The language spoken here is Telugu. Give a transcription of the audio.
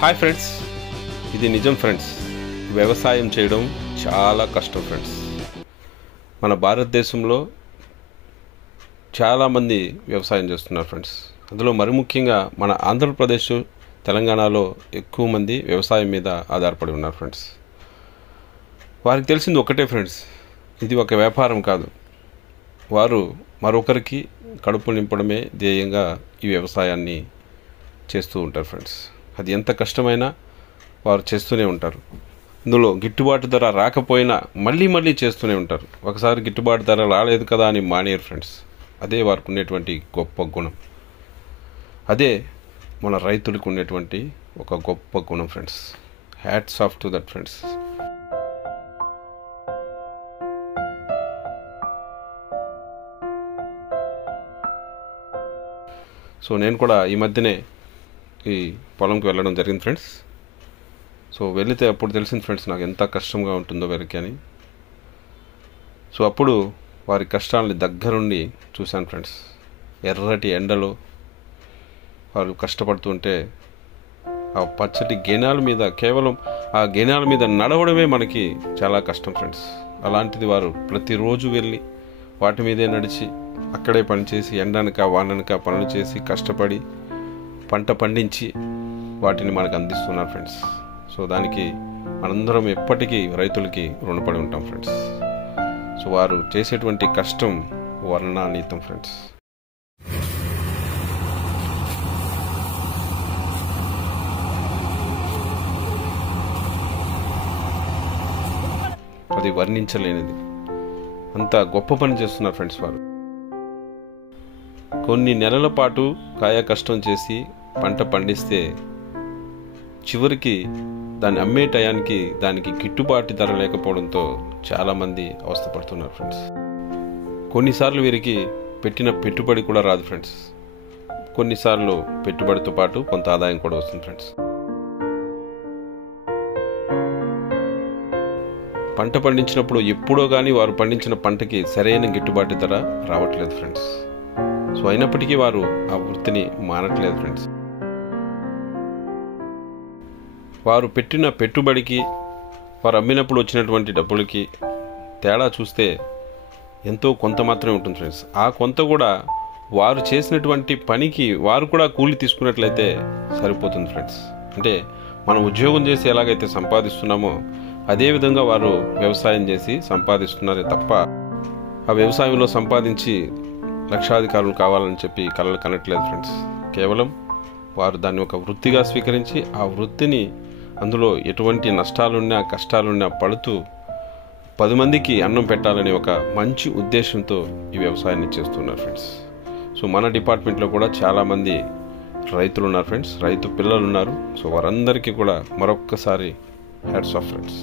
హాయ్ ఫ్రెండ్స్, ఇది నిజం ఫ్రెండ్స్. వ్యవసాయం చేయడం చాలా కష్టం ఫ్రెండ్స్. మన భారతదేశంలో చాలామంది వ్యవసాయం చేస్తున్నారు ఫ్రెండ్స్. అందులో మరి ముఖ్యంగా మన ఆంధ్రప్రదేశ్, తెలంగాణలో ఎక్కువ మంది వ్యవసాయం మీద ఆధారపడి ఉన్నారు ఫ్రెండ్స్. వారికి తెలిసింది ఒకటే ఫ్రెండ్స్, ఇది ఒక వ్యాపారం కాదు. వారు మరొకరికి కడుపు నింపడమే ధ్యేయంగా ఈ వ్యవసాయాన్ని చేస్తూ ఉంటారు ఫ్రెండ్స్. అది ఎంత కష్టమైనా వారు చేస్తూనే ఉంటారు. ఇందులో గిట్టుబాటు ధర రాకపోయినా మళ్ళీ చేస్తూనే ఉంటారు. ఒకసారి గిట్టుబాటు ధర రాలేదు కదా అని మానేయరు ఫ్రెండ్స్. అదే వారికి ఉండేటువంటి గొప్ప గుణం. అదే మన రైతులకు ఉండేటువంటి ఒక గొప్ప గుణం friends. Hats off to that friends. So నేను కూడా ఈ మధ్యనే ఈ పొలంకి వెళ్ళడం జరిగింది ఫ్రెండ్స్. సో వెళితే అప్పుడు తెలిసింది ఫ్రెండ్స్ నాకు ఎంత కష్టంగా ఉంటుందో వీరికి అని. సో అప్పుడు వారి కష్టాలని దగ్గరుండి చూశాను ఫ్రెండ్స్. ఎర్రటి ఎండలో వారు కష్టపడుతుంటే ఆ పచ్చటి గేనాల మీద, కేవలం ఆ గేనాల మీద నడవడమే మనకి చాలా కష్టం ఫ్రెండ్స్. అలాంటిది వారు ప్రతిరోజు వెళ్ళి వాటి మీదే నడిచి అక్కడే పనిచేసి ఎండనక వాననక పనులు చేసి కష్టపడి పంట పండించి వాటిని మనకు అందిస్తున్నారు ఫ్రెండ్స్. సో దానికి మనందరం ఎప్పటికీ రైతులకి రుణపడి ఉంటాం ఫ్రెండ్స్. సో వారు చేసేటువంటి కష్టం వర్ణనాతీతం ఫ్రెండ్స్. అది వర్ణించలేనిది. అంత గొప్ప పని చేస్తున్నారు ఫ్రెండ్స్ వారు. కొన్ని నెలల పాటు కాయ కష్టం చేసి పంట పండిస్తే చివరికి దాన్ని అమ్మే టయానికి దానికి గిట్టుబాటు ధర లేకపోవడంతో చాలామంది అవస్థపడుతున్నారు ఫ్రెండ్స్. కొన్నిసార్లు వీరికి పెట్టిన పెట్టుబడి కూడా రాదు ఫ్రెండ్స్. కొన్నిసార్లు పెట్టుబడితో పాటు కొంత ఆదాయం కూడా వస్తుంది ఫ్రెండ్స్. పంట పండించినప్పుడు ఎప్పుడో కానీ వారు పండించిన పంటకి సరైన గిట్టుబాటు ధర రావట్లేదు ఫ్రెండ్స్. సో అయినప్పటికీ వారు ఆ వృత్తిని మానట్లేదు ఫ్రెండ్స్. వారు పెట్టిన పెట్టుబడికి, వారు అమ్మినప్పుడు వచ్చినటువంటి డబ్బులకి తేడా చూస్తే ఎంతో కొంత మాత్రమే ఉంటుంది ఫ్రెండ్స్. ఆ కొంత కూడా వారు చేసినటువంటి పనికి వారు కూడా కూలి తీసుకున్నట్లయితే సరిపోతుంది ఫ్రెండ్స్. అంటే మనం ఉద్యోగం చేసి ఎలాగైతే సంపాదిస్తున్నామో అదేవిధంగా వారు వ్యవసాయం చేసి సంపాదిస్తున్నారే తప్ప ఆ వ్యవసాయంలో సంపాదించి లక్షాధికారులు కావాలని చెప్పి కలలు కనట్లేదు ఫ్రెండ్స్. కేవలం వారు దాన్ని ఒక వృత్తిగా స్వీకరించి ఆ వృత్తిని అందులో ఎటువంటి నష్టాలున్నా కష్టాలున్నా పడుతూ 10 మందికి అన్నం పెట్టాలనే ఒక మంచి ఉద్దేశంతో ఈ వ్యవసాయాన్ని చేస్తున్నారు ఫ్రెండ్స్. సో మన డిపార్ట్మెంట్లో కూడా చాలామంది రైతులు ఉన్నారు ఫ్రెండ్స్, రైతు పిల్లలు ఉన్నారు. సో వారందరికీ కూడా మరొక్కసారి హ్యాట్స్ ఆఫ్ ఫ్రెండ్స్.